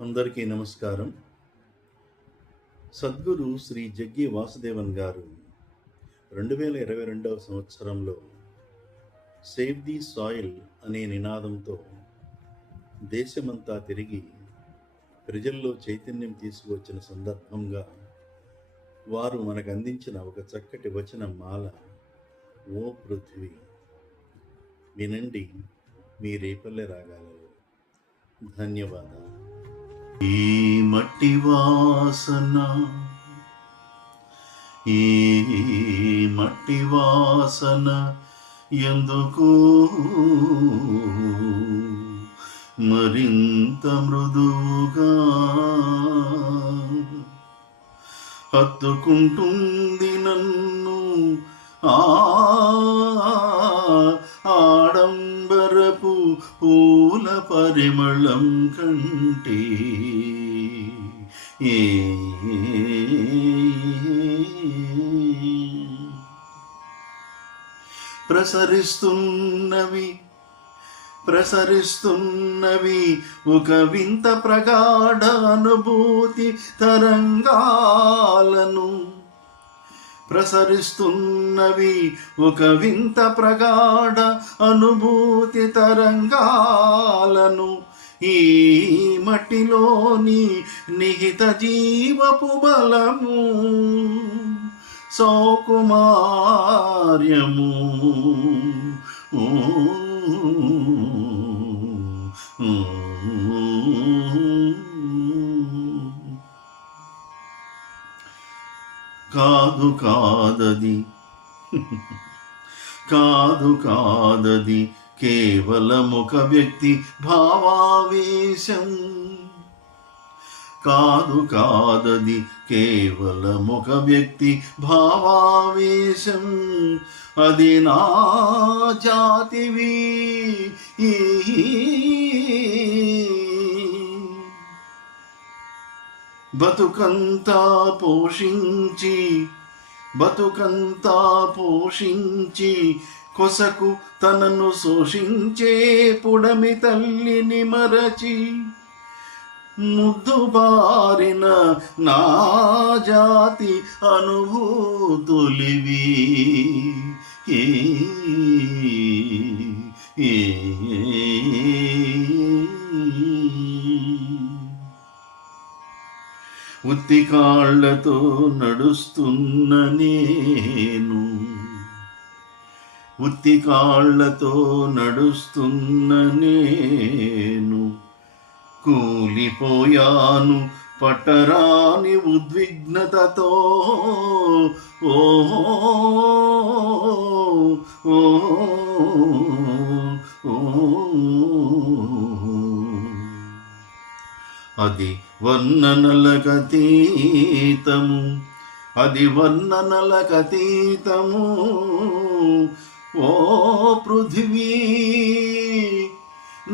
అందరికీ నమస్కారం. సద్గురు శ్రీ జగ్గి వాసుదేవన్ గారు 2022వ సంవత్సరంలో సేవ్ ది సాయిల్ అనే నినాదంతో దేశమంతా తిరిగి ప్రజల్లో చైతన్యం తీసుకువచ్చిన సందర్భంగా వారు మనకు అందించిన ఒక చక్కటి వచన మాల, ఓ పృథ్వీ వినండి మీ రేపల్లె రాగాలలో. ధన్యవాదాలు. ఈ మట్టి వాసన, ఈ మట్టి వాసన ఎందుకు మరింత మృదువుగా హత్తుకుంటుంది నన్ను ఆడంబరపు పూల పరిమళం కంటే. ప్రసరిస్తున్నవి ఒక వింత ప్రగాఢ అనుభూతి తరంగాలను. ప్రసరిస్తున్నవి ఒక వింత ప్రగాఢ అనుభూతి తరంగాలను. ఈ మట్టిలోని నిహిత జీవపు బలము, సౌకుమార్యము, కాదది కేవలం ఒక వ్యక్తి భావావేశం. కాదది కేవలం ఒక వ్యక్తి భావావేశం. అది నా జాతివి బతుకంతా పోషించి కొసకు తనను శోషించే పుడమి తల్లిని మరచి ముద్దు బారిన నా జాతి అనుభూతులివి. ఉత్తి కాళ్లతో నడుస్తున్న నేను కూలిపోయాను పట్టరాని ఉద్విగ్నతతో. అది వర్ణనలకతీతము. ఓ పృథివీ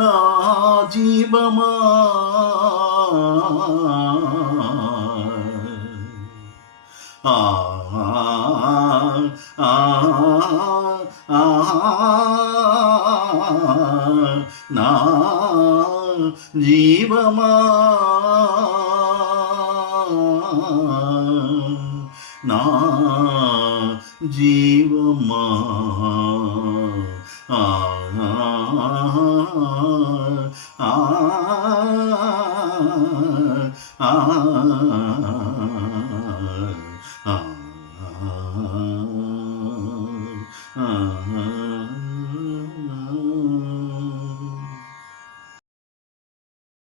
నా జీవమా, నా జీవమా, నా జీవమా, ఆ